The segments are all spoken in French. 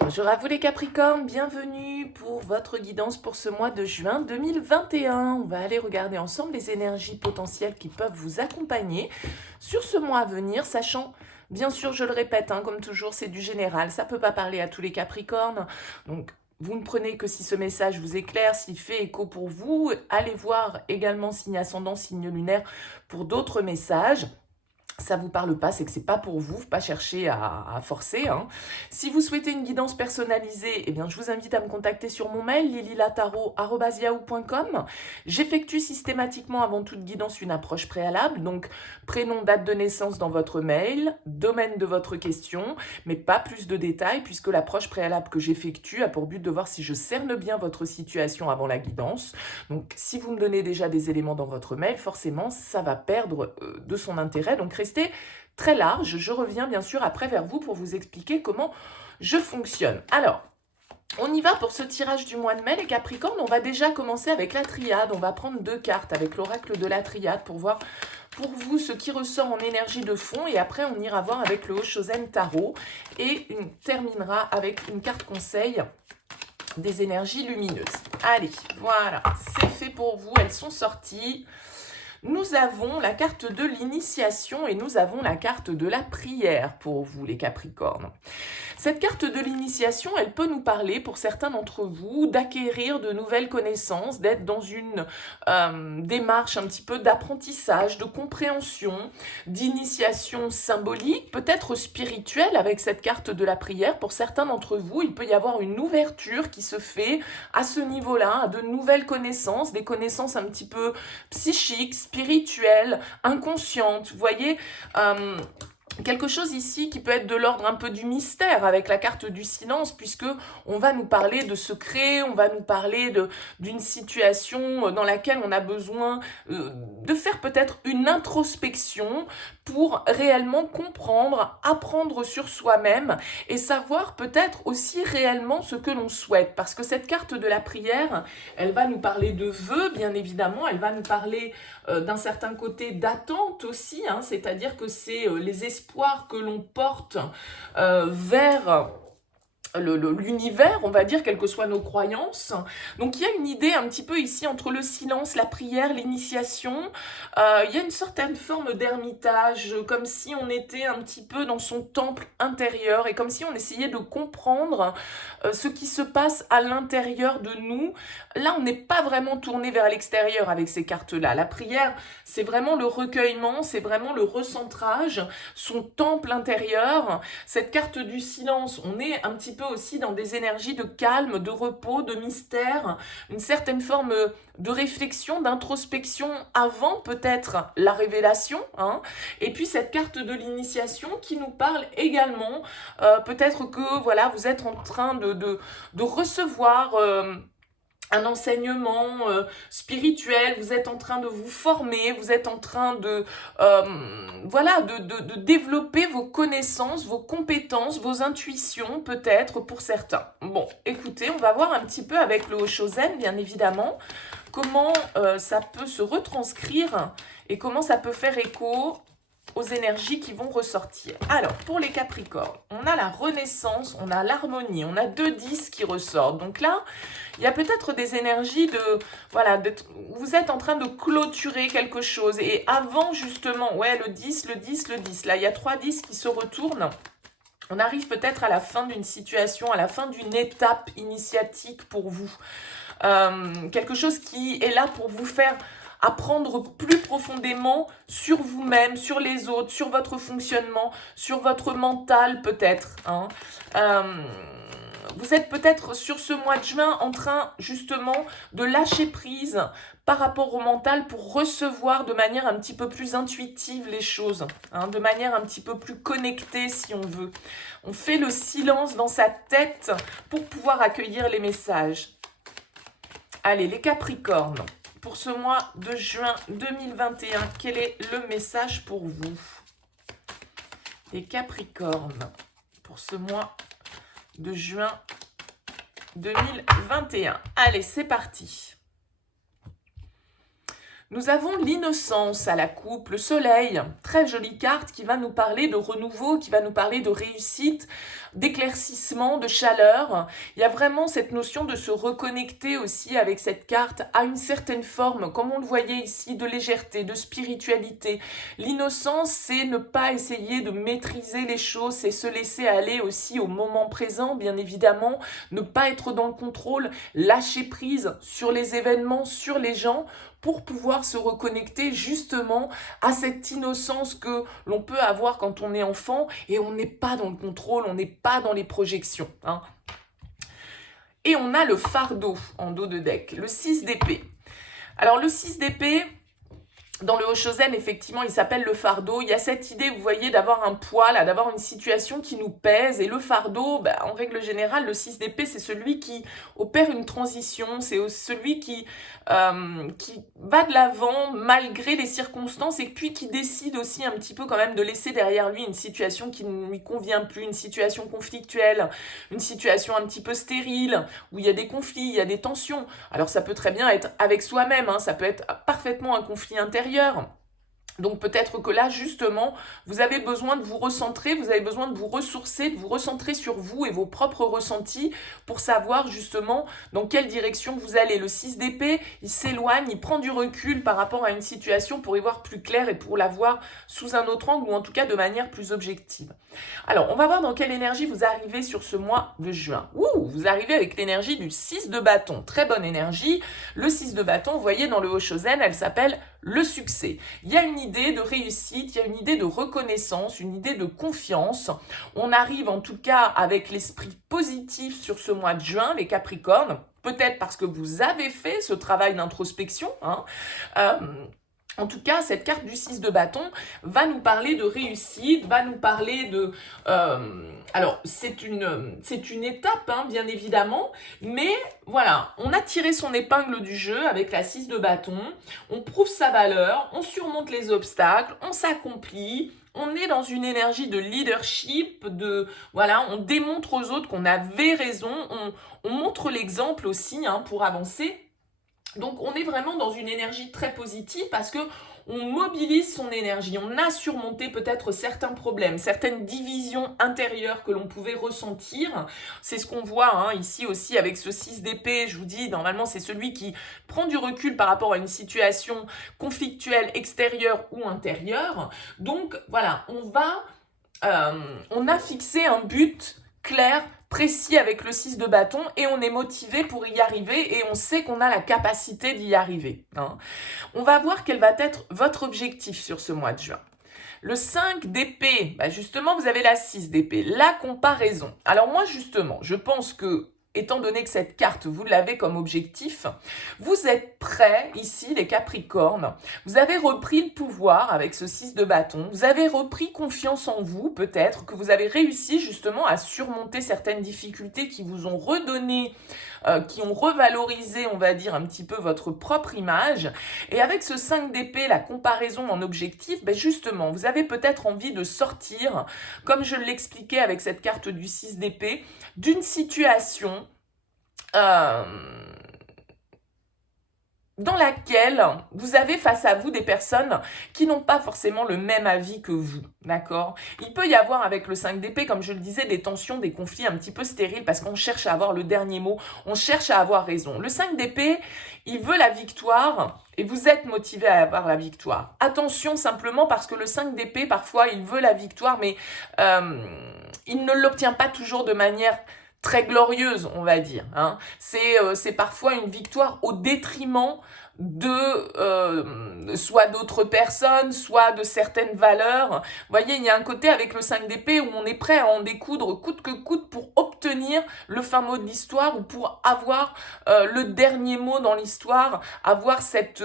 Bonjour à vous les Capricornes, bienvenue pour votre guidance pour ce mois de juin 2021. On va aller regarder ensemble les énergies potentielles qui peuvent vous accompagner sur ce mois à venir, sachant, bien sûr, je le répète, comme toujours, c'est du général, ça ne peut pas parler à tous les Capricornes. Donc, vous ne prenez que si ce message vous éclaire, s'il fait écho pour vous. Allez voir également signe ascendant, signe lunaire pour d'autres messages. Ça vous parle pas, c'est que c'est pas pour vous, faut pas chercher à forcer. Si vous souhaitez une guidance personnalisée, eh bien, je vous invite à me contacter sur mon mail lililataro@yahoo.com. J'effectue systématiquement avant toute guidance une approche préalable, donc prénom, date de naissance dans votre mail, domaine de votre question, mais pas plus de détails puisque l'approche préalable que j'effectue a pour but de voir si je cerne bien votre situation avant la guidance. Donc, si vous me donnez déjà des éléments dans votre mail, forcément, ça va perdre de son intérêt. Donc, restez très large. Je reviens bien sûr après vers vous pour vous expliquer comment je fonctionne. Alors, on y va pour ce tirage du mois de mai, les Capricornes. On va déjà commencer avec la triade. On va prendre 2 cartes avec l'oracle de la triade pour voir pour vous ce qui ressort en énergie de fond. Et après, on ira voir avec le Oshozen Tarot. Et on terminera avec une carte conseil des énergies lumineuses. Allez, voilà, c'est fait pour vous, elles sont sorties. Nous avons la carte de l'initiation et nous avons la carte de la prière pour vous, les Capricornes. Cette carte de l'initiation, elle peut nous parler, pour certains d'entre vous, d'acquérir de nouvelles connaissances, d'être dans une démarche un petit peu d'apprentissage, de compréhension, d'initiation symbolique, peut-être spirituelle avec cette carte de la prière. Pour certains d'entre vous, il peut y avoir une ouverture qui se fait à ce niveau-là, à de nouvelles connaissances, des connaissances un petit peu psychiques, spirituelles, inconscientes. Vous voyez, quelque chose ici qui peut être de l'ordre un peu du mystère avec la carte du silence, puisque on va nous parler de secrets, on va nous parler d'une situation dans laquelle on a besoin de faire peut-être une introspection pour réellement comprendre, apprendre sur soi-même et savoir peut-être aussi réellement ce que l'on souhaite. Parce que cette carte de la prière, elle va nous parler de vœux, bien évidemment, elle va nous parler d'un certain côté d'attente aussi, c'est-à-dire que c'est les espoirs que l'on porte vers l'univers, on va dire, quelles que soient nos croyances. Donc il y a une idée un petit peu ici entre le silence, la prière, l'initiation. Il y a une certaine forme d'ermitage, comme si on était un petit peu dans son temple intérieur et comme si on essayait de comprendre ce qui se passe à l'intérieur de nous. Là, on n'est pas vraiment tourné vers l'extérieur avec ces cartes-là. La prière, c'est vraiment le recueillement, c'est vraiment le recentrage, son temple intérieur. Cette carte du silence, on est un petit peu aussi dans des énergies de calme, de repos, de mystère, une certaine forme de réflexion, d'introspection avant peut-être la révélation. Et puis cette carte de l'initiation qui nous parle également, peut-être que voilà, vous êtes en train de recevoir un enseignement spirituel, vous êtes en train de vous former, vous êtes en train voilà, de développer vos connaissances, vos compétences, vos intuitions peut-être pour certains. Bon, écoutez, on va voir un petit peu avec le Oshozen, bien évidemment, comment ça peut se retranscrire et comment ça peut faire écho aux énergies qui vont ressortir. Alors, pour les Capricornes, on a la renaissance, on a l'harmonie, on a 2 10 qui ressortent. Donc là, il y a peut-être des énergies voilà, vous êtes en train de clôturer quelque chose. Et avant, justement, ouais, le 10, le 10, le 10. Là, il y a 3 10 qui se retournent. On arrive peut-être à la fin d'une situation, à la fin d'une étape initiatique pour vous. Quelque chose qui est là pour vous faire apprendre plus profondément sur vous-même, sur les autres, sur votre fonctionnement, sur votre mental peut-être. Vous êtes peut-être sur ce mois de juin en train justement de lâcher prise par rapport au mental pour recevoir de manière un petit peu plus intuitive les choses, de manière un petit peu plus connectée si on veut. On fait le silence dans sa tête pour pouvoir accueillir les messages. Allez, les Capricornes, pour ce mois de juin 2021, quel est le message pour vous? Les Capricornes, pour ce mois de juin 2021. Allez, c'est parti. Nous avons l'innocence à la coupe, le soleil, très jolie carte qui va nous parler de renouveau, qui va nous parler de réussite, d'éclaircissement, de chaleur. Il y a vraiment cette notion de se reconnecter aussi avec cette carte à une certaine forme, comme on le voyait ici, de légèreté, de spiritualité. L'innocence, c'est ne pas essayer de maîtriser les choses, c'est se laisser aller aussi au moment présent, bien évidemment, ne pas être dans le contrôle, lâcher prise sur les événements, sur les gens, pour pouvoir se reconnecter justement à cette innocence que l'on peut avoir quand on est enfant et on n'est pas dans le contrôle, on n'est pas dans les projections. Hein. Et on a le fardeau en dos de deck, le 6 d'épée. Alors le 6 d'épée, dans le Hoshozen, effectivement, il s'appelle le fardeau. Il y a cette idée, vous voyez, d'avoir un poids, là, d'avoir une situation qui nous pèse. Et le fardeau, en règle générale, le 6 d'épée, c'est celui qui opère une transition. C'est celui qui va de l'avant malgré les circonstances et puis qui décide aussi un petit peu quand même de laisser derrière lui une situation qui ne lui convient plus, une situation conflictuelle, une situation un petit peu stérile, où il y a des conflits, il y a des tensions. Alors ça peut très bien être avec soi-même, hein, ça peut être parfaitement un conflit intérieur. Donc peut-être que là, justement, vous avez besoin de vous recentrer, vous avez besoin de vous ressourcer, de vous recentrer sur vous et vos propres ressentis pour savoir justement dans quelle direction vous allez. Le 6 d'épée, il s'éloigne, il prend du recul par rapport à une situation pour y voir plus clair et pour la voir sous un autre angle ou en tout cas de manière plus objective. Alors, on va voir dans quelle énergie vous arrivez sur ce mois de juin. Vous arrivez avec l'énergie du 6 de bâton, très bonne énergie. Le 6 de bâton, vous voyez dans le Hoshozen, elle s'appelle le succès. Il y a une idée de réussite, il y a une idée de reconnaissance, une idée de confiance. On arrive en tout cas avec l'esprit positif sur ce mois de juin, les Capricornes, peut-être parce que vous avez fait ce travail d'introspection, hein. En tout cas, cette carte du 6 de bâton va nous parler de réussite, va nous parler de... alors, c'est une étape, hein, bien évidemment, mais voilà, on a tiré son épingle du jeu avec la 6 de bâton, on prouve sa valeur, on surmonte les obstacles, on s'accomplit, on est dans une énergie de leadership, voilà, on démontre aux autres qu'on avait raison, on montre l'exemple aussi, hein, pour avancer. Donc, on est vraiment dans une énergie très positive parce que on mobilise son énergie, on a surmonté peut-être certains problèmes, certaines divisions intérieures que l'on pouvait ressentir. C'est ce qu'on voit hein, ici aussi avec ce 6 d'épée. Je vous dis, normalement, c'est celui qui prend du recul par rapport à une situation conflictuelle extérieure ou intérieure. Donc, voilà, on a fixé un but clair, précis avec le 6 de bâton et on est motivé pour y arriver et on sait qu'on a la capacité d'y arriver. Hein. On va voir quel va être votre objectif sur ce mois de juin. Le 5 d'épée, justement, vous avez la 6 d'épée, la comparaison. Alors moi, justement, je pense que étant donné que cette carte, vous l'avez comme objectif, vous êtes prêts, ici, les Capricornes. Vous avez repris le pouvoir avec ce 6 de bâton. Vous avez repris confiance en vous, peut-être, que vous avez réussi justement à surmonter certaines difficultés qui vous ont redonné, qui ont revalorisé, on va dire, un petit peu votre propre image. Et avec ce 5 d'épée, la comparaison en objectif, justement, vous avez peut-être envie de sortir, comme je l'expliquais avec cette carte du 6 d'épée, d'une situation dans laquelle vous avez face à vous des personnes qui n'ont pas forcément le même avis que vous, d'accord? Il peut y avoir avec le 5 d'épée, comme je le disais, des tensions, des conflits un petit peu stériles parce qu'on cherche à avoir le dernier mot, on cherche à avoir raison. Le 5 d'épée, il veut la victoire et vous êtes motivé à avoir la victoire. Attention simplement parce que le 5 d'épée, parfois, il veut la victoire, mais il ne l'obtient pas toujours de manière très glorieuse, on va dire. Hein. C'est parfois une victoire au détriment de soit d'autres personnes, soit de certaines valeurs. Vous voyez, il y a un côté avec le 5 d'épée où on est prêt à en découdre coûte que coûte pour obtenir le fin mot de l'histoire ou pour avoir le dernier mot dans l'histoire, avoir cette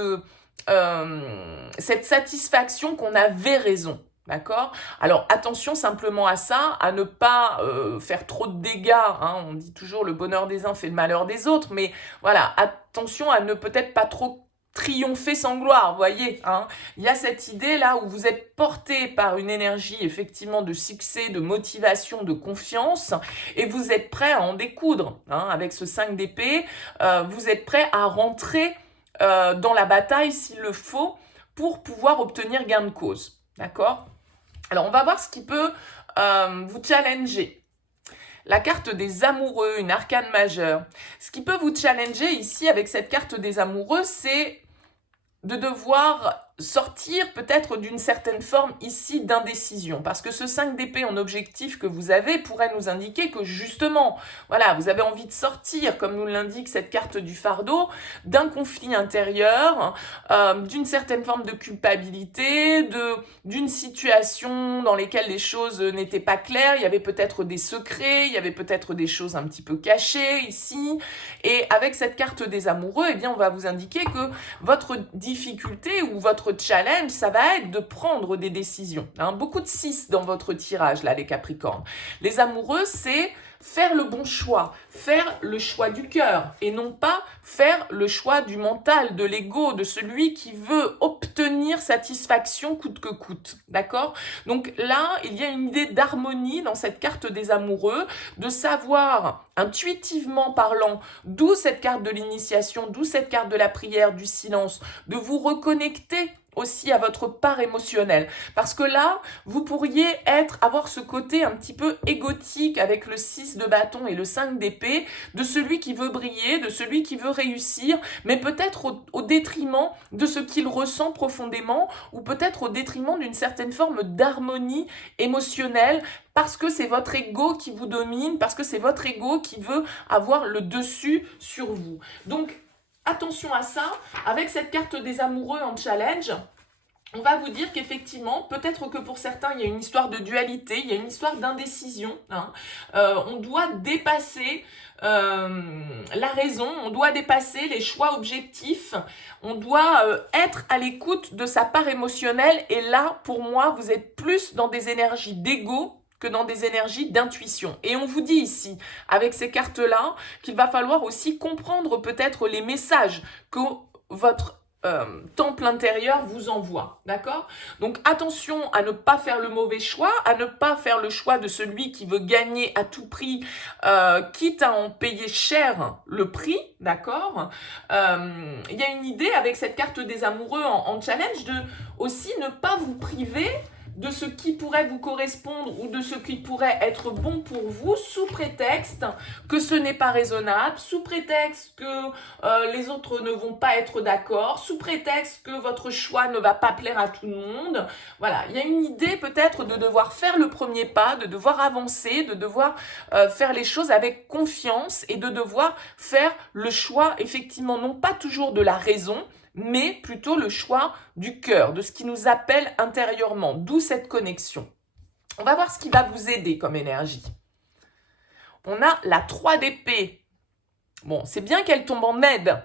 satisfaction qu'on avait raison. D'accord? Alors, attention simplement à ça, à ne pas faire trop de dégâts. Hein. On dit toujours le bonheur des uns fait le malheur des autres. Mais voilà, attention à ne peut-être pas trop triompher sans gloire, vous voyez. Hein. Il y a cette idée-là où vous êtes porté par une énergie effectivement de succès, de motivation, de confiance. Et vous êtes prêt à en découdre. Hein. Avec ce 5 d'épée, vous êtes prêt à rentrer dans la bataille s'il le faut pour pouvoir obtenir gain de cause. D'accord? Alors, on va voir ce qui peut vous challenger. La carte des amoureux, une arcane majeure. Ce qui peut vous challenger ici avec cette carte des amoureux, c'est de devoir sortir peut-être d'une certaine forme ici d'indécision. Parce que ce 5 d'épée en objectif que vous avez pourrait nous indiquer que justement, voilà, vous avez envie de sortir, comme nous l'indique cette carte du fardeau, d'un conflit intérieur, d'une certaine forme de culpabilité, d'une situation dans laquelle les choses n'étaient pas claires, il y avait peut-être des secrets, il y avait peut-être des choses un petit peu cachées ici. Et avec cette carte des amoureux, eh bien, on va vous indiquer que votre difficulté ou votre challenge, ça va être de prendre des décisions. Beaucoup de 6 dans votre tirage, là, les Capricornes. Les amoureux, c'est faire le bon choix, faire le choix du cœur et non pas faire le choix du mental, de l'ego, de celui qui veut obtenir satisfaction coûte que coûte. D'accord? Donc là, il y a une idée d'harmonie dans cette carte des amoureux, de savoir intuitivement parlant d'où cette carte de l'initiation, d'où cette carte de la prière, du silence, de vous reconnecter aussi à votre part émotionnelle. Parce que là, vous pourriez avoir ce côté un petit peu égotique avec le 6 de bâton et le 5 d'épée, de celui qui veut briller, de celui qui veut réussir, mais peut-être au détriment de ce qu'il ressent profondément, ou peut-être au détriment d'une certaine forme d'harmonie émotionnelle, parce que c'est votre ego qui vous domine, parce que c'est votre ego qui veut avoir le dessus sur vous. Donc, attention à ça, avec cette carte des amoureux en challenge, on va vous dire qu'effectivement, peut-être que pour certains, il y a une histoire de dualité, il y a une histoire d'indécision. On doit dépasser la raison, on doit dépasser les choix objectifs, on doit être à l'écoute de sa part émotionnelle. Et là, pour moi, vous êtes plus dans des énergies d'ego que dans des énergies d'intuition. Et on vous dit ici, avec ces cartes-là, qu'il va falloir aussi comprendre peut-être les messages que votre temple intérieur vous envoie, d'accord? Donc attention à ne pas faire le mauvais choix, à ne pas faire le choix de celui qui veut gagner à tout prix, quitte à en payer cher le prix, d'accord? Il y a une idée avec cette carte des amoureux en challenge de aussi ne pas vous priver de ce qui pourrait vous correspondre ou de ce qui pourrait être bon pour vous, sous prétexte que ce n'est pas raisonnable, sous prétexte que les autres ne vont pas être d'accord, sous prétexte que votre choix ne va pas plaire à tout le monde. Voilà, il y a une idée peut-être de devoir faire le premier pas, de devoir avancer, de devoir faire les choses avec confiance et de devoir faire le choix, effectivement, non pas toujours de la raison, mais plutôt le choix du cœur, de ce qui nous appelle intérieurement, d'où cette connexion. On va voir ce qui va vous aider comme énergie. On a la 3 d'épée. Bon, c'est bien qu'elle tombe en aide.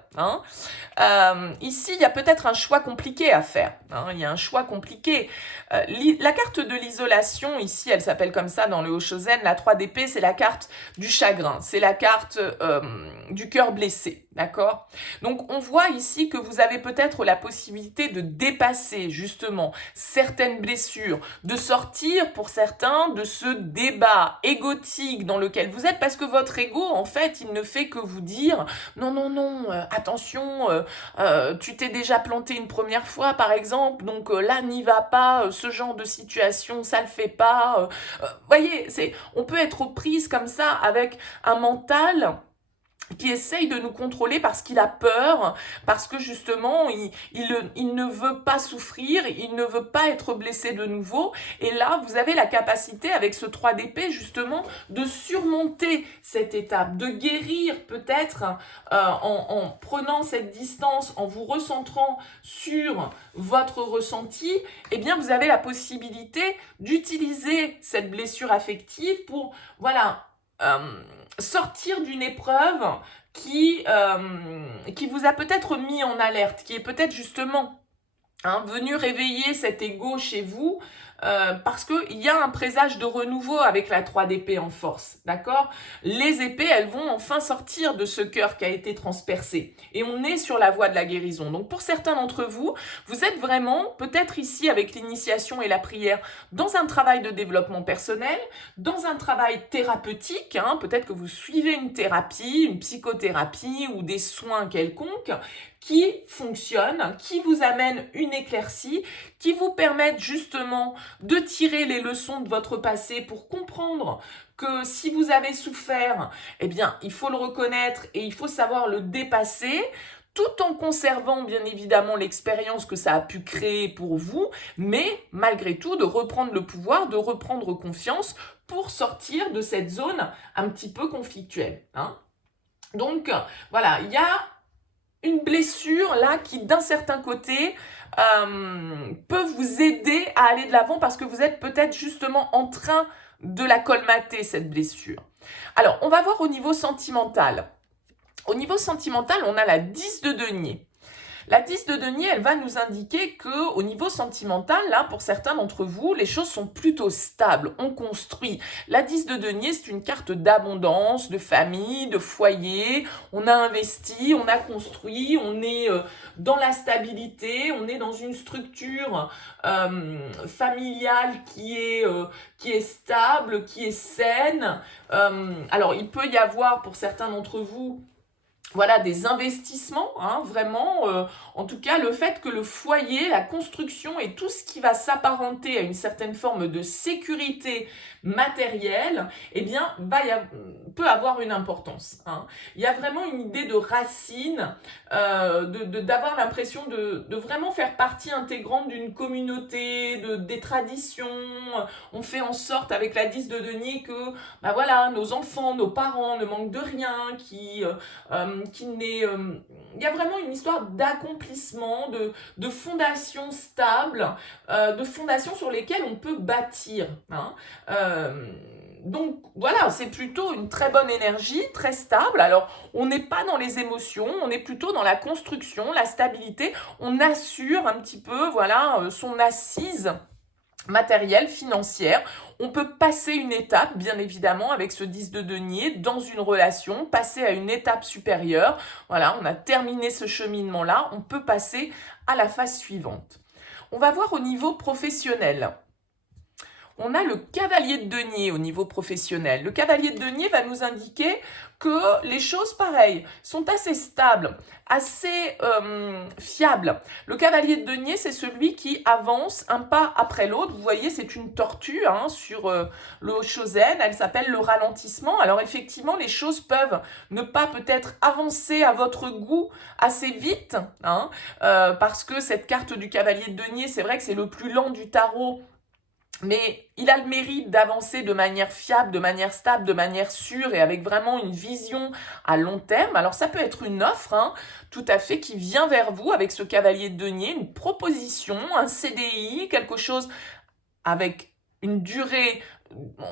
Ici, il y a peut-être un choix compliqué à faire. Il y a un choix compliqué. La carte de l'isolation, ici, elle s'appelle comme ça dans le Hoshozen. La 3 d'épée, c'est la carte du chagrin. C'est la carte du cœur blessé. D'accord? Donc, on voit ici que vous avez peut-être la possibilité de dépasser, justement, certaines blessures, de sortir, pour certains, de ce débat égotique dans lequel vous êtes, parce que votre ego, en fait, il ne fait que vous dire « Non, non, non, attention, tu t'es déjà planté une première fois, par exemple, donc là, n'y va pas, ce genre de situation, ça le fait pas. » Voyez, on peut être aux prises comme ça avec un mental qui essaye de nous contrôler parce qu'il a peur, parce que justement, il ne veut pas souffrir, il ne veut pas être blessé de nouveau. Et là, vous avez la capacité, avec ce 3 d'épée, justement, de surmonter cette étape, de guérir peut-être en prenant cette distance, en vous recentrant sur votre ressenti. Eh bien, vous avez la possibilité d'utiliser cette blessure affective pour, voilà, sortir d'une épreuve qui vous a peut-être mis en alerte, qui est peut-être justement venu réveiller cet ego chez vous, parce qu'il y a un présage de renouveau avec la 3 d'épée en force, d'accord? Les épées, elles vont enfin sortir de ce cœur qui a été transpercé. Et on est sur la voie de la guérison. Donc pour certains d'entre vous, vous êtes vraiment, peut-être ici avec l'initiation et la prière, dans un travail de développement personnel, dans un travail thérapeutique, peut-être que vous suivez une thérapie, une psychothérapie ou des soins quelconques, qui fonctionnent, qui vous amènent une éclaircie, qui vous permettent justement de tirer les leçons de votre passé pour comprendre que si vous avez souffert, eh bien, il faut le reconnaître et il faut savoir le dépasser, tout en conservant bien évidemment l'expérience que ça a pu créer pour vous, mais malgré tout de reprendre le pouvoir, de reprendre confiance pour sortir de cette zone un petit peu conflictuelle. Donc voilà, il y a une blessure là qui d'un certain côté peut vous aider à aller de l'avant parce que vous êtes peut-être justement en train de la colmater, cette blessure. Alors, on va voir au niveau sentimental. Au niveau sentimental, on a la 10 de denier. La 10 de denier, elle va nous indiquer qu'au niveau sentimental, là, pour certains d'entre vous, les choses sont plutôt stables, on construit. La 10 de denier, c'est une carte d'abondance, de famille, de foyer. On a investi, on a construit, on est dans la stabilité, on est dans une structure familiale qui est stable, qui est saine. Alors, il peut y avoir, pour certains d'entre vous, voilà, des investissements, vraiment, en tout cas, le fait que le foyer, la construction et tout ce qui va s'apparenter à une certaine forme de sécurité matérielle, eh bien, peut avoir une importance. Il y a vraiment une idée de racine, d'avoir l'impression de vraiment faire partie intégrante d'une communauté, des traditions. On fait en sorte, avec la 10 de denier, que voilà, nos enfants, nos parents ne manquent de rien, il y a vraiment une histoire d'accomplissement, de fondations stables, de fondations sur lesquelles on peut bâtir. Donc voilà, c'est plutôt une très bonne énergie, très stable. Alors, on n'est pas dans les émotions, on est plutôt dans la construction, la stabilité. On assure un petit peu, voilà, son assise matérielle, financière. On peut passer une étape, bien évidemment, avec ce 10 de denier, dans une relation, passer à une étape supérieure. Voilà, on a terminé ce cheminement-là, on peut passer à la phase suivante. On va voir au niveau professionnel. On a le cavalier de denier au niveau professionnel. Le cavalier de denier va nous indiquer que les choses, pareilles, sont assez stables, assez fiables. Le cavalier de denier, c'est celui qui avance un pas après l'autre. Vous voyez, c'est une tortue sur le Haut-Chosen. Elle s'appelle le ralentissement. Alors effectivement, les choses peuvent ne pas peut-être avancer à votre goût assez vite, parce que cette carte du cavalier de denier, c'est vrai que c'est le plus lent du tarot, mais il a le mérite d'avancer de manière fiable, de manière stable, de manière sûre et avec vraiment une vision à long terme. Alors ça peut être une offre tout à fait qui vient vers vous avec ce cavalier de denier, une proposition, un CDI, quelque chose avec une durée,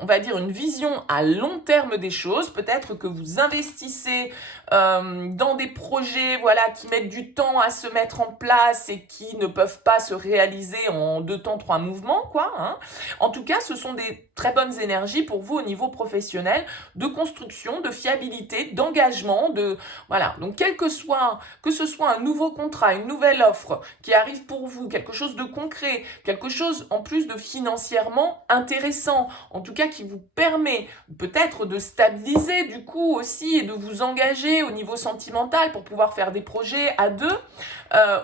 on va dire une vision à long terme des choses. Peut-être que vous investissez dans des projets qui mettent du temps à se mettre en place et qui ne peuvent pas se réaliser en 2 temps, 3 mouvements, En tout cas, ce sont des très bonnes énergies pour vous au niveau professionnel, de construction, de fiabilité, d'engagement, Donc, que ce soit un nouveau contrat, une nouvelle offre qui arrive pour vous, quelque chose de concret, quelque chose en plus de financièrement intéressant, en tout cas qui vous permet peut-être de stabiliser du coup aussi et de vous engager au niveau sentimental pour pouvoir faire des projets à deux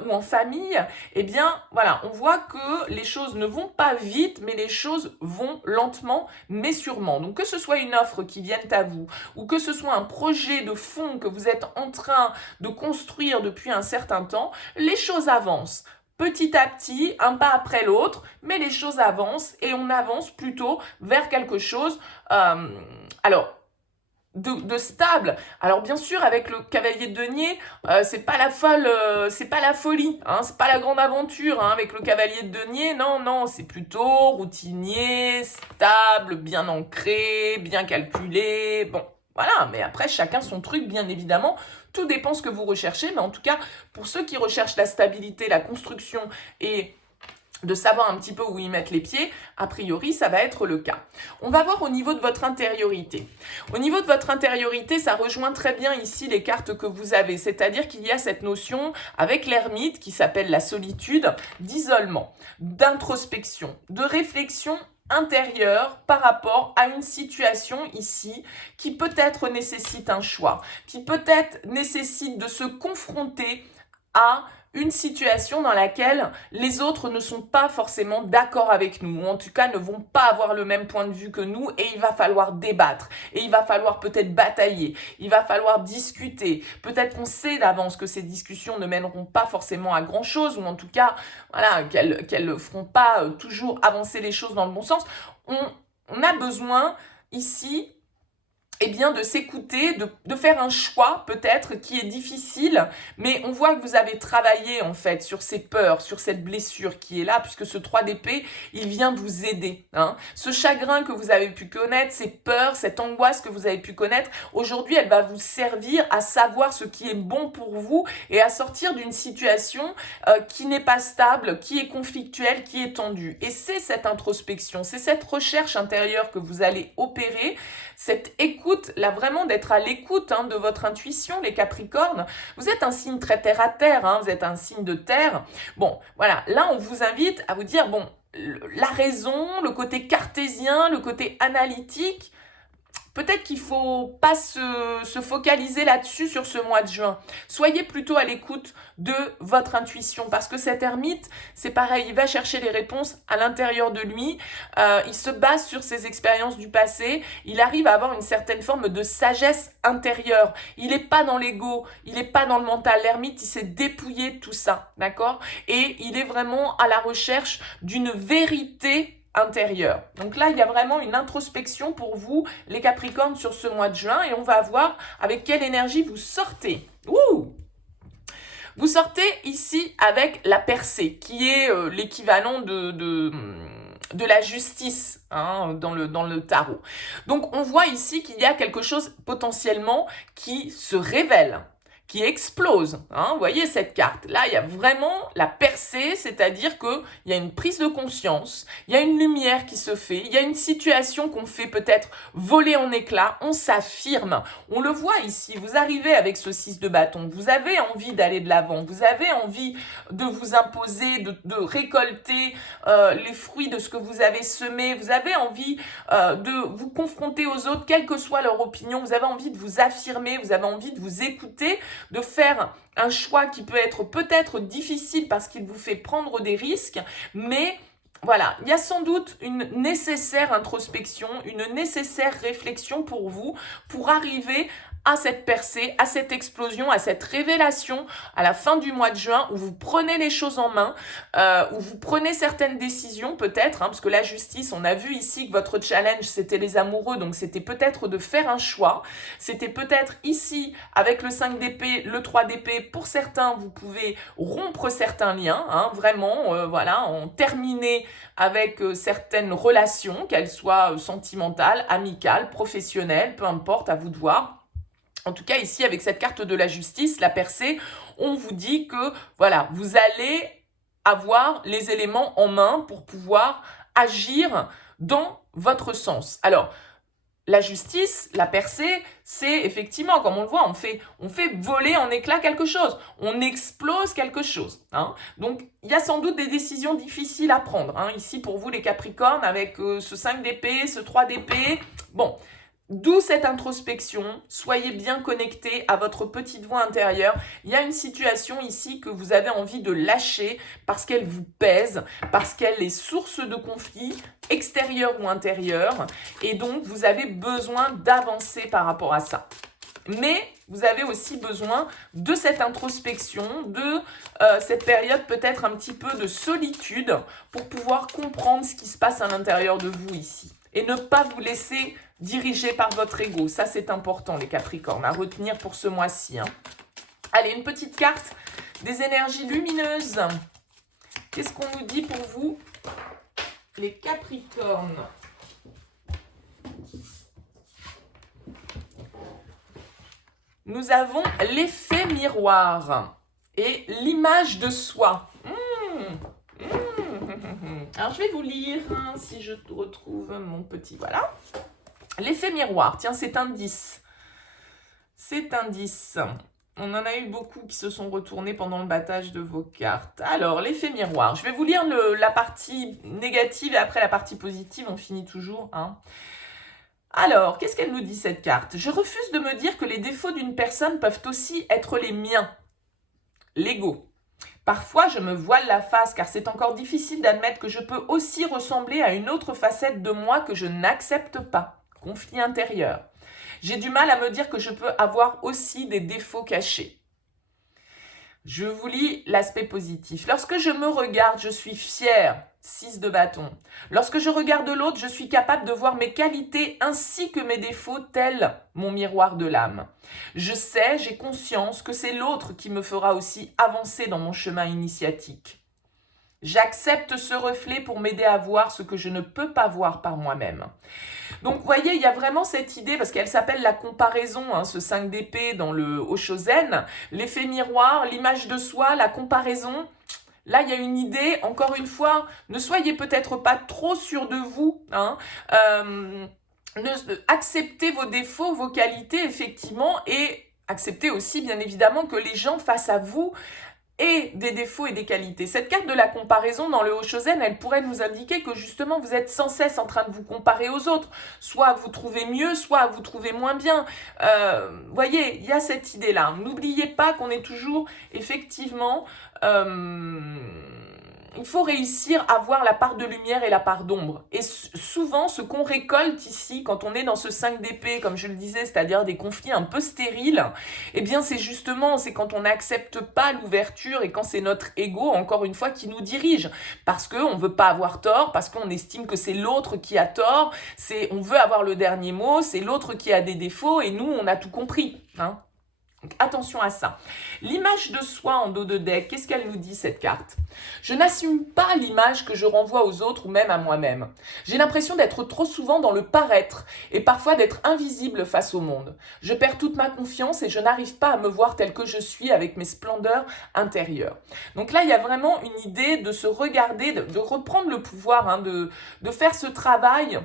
ou en famille, eh bien voilà, on voit que les choses ne vont pas vite, mais les choses vont lentement mais sûrement. Donc que ce soit une offre qui vienne à vous ou que ce soit un projet de fond que vous êtes en train de construire depuis un certain temps, les choses avancent. Petit à petit, un pas après l'autre, mais les choses avancent et on avance plutôt vers quelque chose de stable. Alors bien sûr, avec le cavalier de denier, c'est pas la folie, c'est pas la grande aventure avec le cavalier de denier. Non, c'est plutôt routinier, stable, bien ancré, bien calculé. Bon, voilà, mais après chacun son truc, bien évidemment. Tout dépend ce que vous recherchez, mais en tout cas, pour ceux qui recherchent la stabilité, la construction et de savoir un petit peu où y mettre les pieds, a priori, ça va être le cas. On va voir au niveau de votre intériorité. Au niveau de votre intériorité, ça rejoint très bien ici les cartes que vous avez, c'est-à-dire qu'il y a cette notion avec l'ermite qui s'appelle la solitude, d'isolement, d'introspection, de réflexion intérieure par rapport à une situation ici qui peut-être nécessite un choix, qui peut-être nécessite de se confronter à une situation dans laquelle les autres ne sont pas forcément d'accord avec nous, ou en tout cas ne vont pas avoir le même point de vue que nous, et il va falloir débattre, et il va falloir peut-être batailler, il va falloir discuter. Peut-être qu'on sait d'avance que ces discussions ne mèneront pas forcément à grand-chose, ou en tout cas, voilà, qu'elles ne feront pas toujours avancer les choses dans le bon sens. On a besoin ici eh bien, de s'écouter, de faire un choix peut-être qui est difficile, mais on voit que vous avez travaillé en fait sur ces peurs, sur cette blessure qui est là, puisque ce 3 d'épée, il vient vous aider. Hein. Ce chagrin que vous avez pu connaître, ces peurs, cette angoisse que vous avez pu connaître, aujourd'hui, elle va vous servir à savoir ce qui est bon pour vous et à sortir d'une situation qui n'est pas stable, qui est conflictuelle, qui est tendue. Et c'est cette introspection, c'est cette recherche intérieure que vous allez opérer, cette écoute, là vraiment d'être à l'écoute de votre intuition, les Capricornes. Vous êtes un signe très terre à terre, vous êtes un signe de terre. Bon, voilà, là on vous invite à vous dire, bon, la raison, le côté cartésien, le côté analytique, peut-être qu'il ne faut pas se focaliser là-dessus sur ce mois de juin. Soyez plutôt à l'écoute de votre intuition parce que cet ermite, c'est pareil, il va chercher les réponses à l'intérieur de lui. Il se base sur ses expériences du passé. Il arrive à avoir une certaine forme de sagesse intérieure. Il n'est pas dans l'ego, il n'est pas dans le mental. L'ermite, il s'est dépouillé de tout ça, d'accord? Et il est vraiment à la recherche d'une vérité intérieur. Donc là, il y a vraiment une introspection pour vous, les Capricornes, sur ce mois de juin et on va voir avec quelle énergie vous sortez. Ouh! Vous sortez ici avec la percée, qui est l'équivalent de la justice dans le tarot. Donc on voit ici qu'il y a quelque chose potentiellement qui se révèle, qui explose. Vous voyez cette carte. Là, il y a vraiment la percée, c'est-à-dire qu'il y a une prise de conscience, il y a une lumière qui se fait, il y a une situation qu'on fait peut-être voler en éclats, on s'affirme. On le voit ici, vous arrivez avec ce 6 de bâton, vous avez envie d'aller de l'avant, vous avez envie de vous imposer, de récolter les fruits de ce que vous avez semé, vous avez envie de vous confronter aux autres, quelle que soit leur opinion, vous avez envie de vous affirmer, vous avez envie de vous écouter, de faire un choix qui peut être peut-être difficile parce qu'il vous fait prendre des risques, mais voilà, il y a sans doute une nécessaire introspection, une nécessaire réflexion pour vous, pour arriver à cette percée, à cette explosion, à cette révélation à la fin du mois de juin où vous prenez les choses en main, où vous prenez certaines décisions peut-être, parce que la justice, on a vu ici que votre challenge c'était les amoureux, donc c'était peut-être de faire un choix, c'était peut-être ici avec le 5 d'épée, le 3 d'épée, pour certains vous pouvez rompre certains liens, vraiment, voilà, en terminer avec certaines relations, qu'elles soient sentimentales, amicales, professionnelles, peu importe, à vous de voir. En tout cas, ici, avec cette carte de la justice, la percée, on vous dit que, voilà, vous allez avoir les éléments en main pour pouvoir agir dans votre sens. Alors, la justice, la percée, c'est effectivement, comme on le voit, on fait voler en éclats quelque chose. On explose quelque chose. Donc, il y a sans doute des décisions difficiles à prendre. Ici, pour vous, les Capricornes, avec ce 5 d'épée, ce 3 d'épée. Bon, d'où cette introspection, soyez bien connectés à votre petite voix intérieure. Il y a une situation ici que vous avez envie de lâcher parce qu'elle vous pèse, parce qu'elle est source de conflits extérieurs ou intérieurs. Et donc, vous avez besoin d'avancer par rapport à ça. Mais vous avez aussi besoin de cette introspection, de cette période peut-être un petit peu de solitude pour pouvoir comprendre ce qui se passe à l'intérieur de vous ici. Et ne pas vous laisser diriger par votre ego. Ça, c'est important, les Capricornes, à retenir pour ce mois-ci. Allez, une petite carte des énergies lumineuses. Qu'est-ce qu'on nous dit pour vous, les Capricornes? Nous avons l'effet miroir et l'image de soi. Alors, je vais vous lire si je retrouve mon petit... Voilà. L'effet miroir. Tiens, c'est un 10. C'est un 10. On en a eu beaucoup qui se sont retournés pendant le battage de vos cartes. Alors, l'effet miroir. Je vais vous lire la partie négative et après la partie positive. On finit toujours. Alors, qu'est-ce qu'elle nous dit, cette carte? Je refuse de me dire que les défauts d'une personne peuvent aussi être les miens. l'ego. Parfois, je me voile la face car c'est encore difficile d'admettre que je peux aussi ressembler à une autre facette de moi que je n'accepte pas. Conflit intérieur. J'ai du mal à me dire que je peux avoir aussi des défauts cachés. Je vous lis l'aspect positif. Lorsque je me regarde, je suis fière. 6 de bâton. Lorsque je regarde l'autre, je suis capable de voir mes qualités ainsi que mes défauts, tels mon miroir de l'âme. Je sais, j'ai conscience que c'est l'autre qui me fera aussi avancer dans mon chemin initiatique. J'accepte ce reflet pour m'aider à voir ce que je ne peux pas voir par moi-même. Donc, vous voyez, il y a vraiment cette idée, parce qu'elle s'appelle la comparaison, hein, ce 5 d'épée dans le Oshozen, l'effet miroir, l'image de soi, la comparaison. Là, il y a une idée, encore une fois, ne soyez peut-être pas trop sûr de vous, hein, acceptez vos défauts, vos qualités, effectivement, et acceptez aussi, bien évidemment, que les gens face à vous et des défauts et des qualités. Cette carte de la comparaison dans le Oshozen, elle pourrait nous indiquer que justement vous êtes sans cesse en train de vous comparer aux autres, soit à vous trouver mieux, soit à vous trouver moins bien. Voyez, il y a cette idée-là. N'oubliez pas qu'on est toujours effectivement... il faut réussir à voir la part de lumière et la part d'ombre. Et souvent, ce qu'on récolte ici, quand on est dans ce 5 d'épée, comme je le disais, c'est-à-dire des conflits un peu stériles, eh bien, c'est quand on n'accepte pas l'ouverture et quand c'est notre ego, encore une fois, qui nous dirige. Parce qu'on ne veut pas avoir tort, parce qu'on estime que c'est l'autre qui a tort, on veut avoir le dernier mot, c'est l'autre qui a des défauts et nous, on a tout compris, hein. Donc, attention à ça. L'image de soi en dos de deck, qu'est-ce qu'elle nous dit cette carte? Je n'assume pas l'image que je renvoie aux autres ou même à moi-même. J'ai l'impression d'être trop souvent dans le paraître et parfois d'être invisible face au monde. Je perds toute ma confiance et je n'arrive pas à me voir tel que je suis avec mes splendeurs intérieures. Donc là, il y a vraiment une idée de se regarder, de reprendre le pouvoir, hein, de faire ce travail.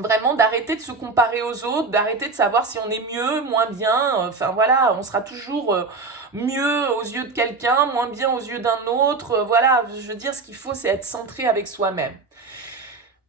Vraiment d'arrêter de se comparer aux autres, d'arrêter de savoir si on est mieux, moins bien. Enfin voilà, on sera toujours mieux aux yeux de quelqu'un, moins bien aux yeux d'un autre. Voilà, je veux dire, ce qu'il faut, c'est être centré avec soi-même.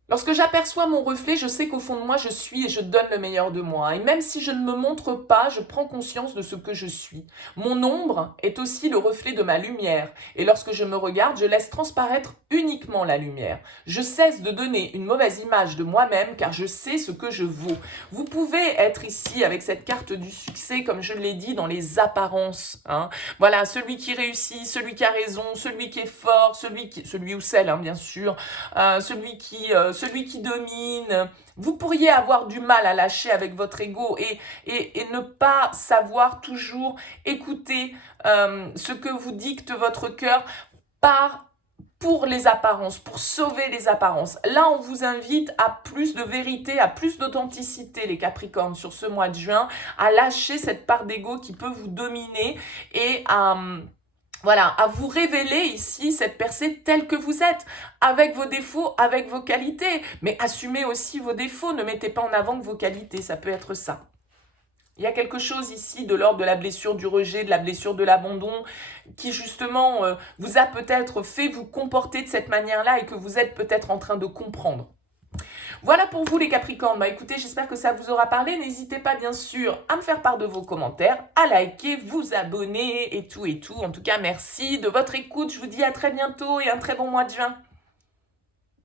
Lorsque j'aperçois mon reflet, je sais qu'au fond de moi, je suis et je donne le meilleur de moi. Et même si je ne me montre pas, je prends conscience de ce que je suis. Mon ombre est aussi le reflet de ma lumière. Et lorsque je me regarde, je laisse transparaître uniquement la lumière. Je cesse de donner une mauvaise image de moi-même car je sais ce que je vaux. Vous pouvez être ici avec cette carte du succès, comme je l'ai dit, dans les apparences, hein. Voilà, celui qui réussit, celui qui a raison, celui qui est fort, celui ou celle, hein, bien sûr, celui qui domine. Vous pourriez avoir du mal à lâcher avec votre ego et ne pas savoir toujours écouter ce que vous dicte votre cœur pour les apparences, pour sauver les apparences. Là, on vous invite à plus de vérité, à plus d'authenticité, les Capricornes, sur ce mois de juin, à lâcher cette part d'ego qui peut vous dominer et voilà, à vous révéler ici cette percée telle que vous êtes, avec vos défauts, avec vos qualités. Mais assumez aussi vos défauts, ne mettez pas en avant que vos qualités, ça peut être ça. Il y a quelque chose ici de l'ordre de la blessure du rejet, de la blessure de l'abandon, qui justement vous a peut-être fait vous comporter de cette manière-là et que vous êtes peut-être en train de comprendre. Voilà pour vous les Capricornes. Bah écoutez, j'espère que ça vous aura parlé. N'hésitez pas bien sûr à me faire part de vos commentaires, à liker, vous abonner et tout. En tout cas, merci de votre écoute. Je vous dis à très bientôt et un très bon mois de juin.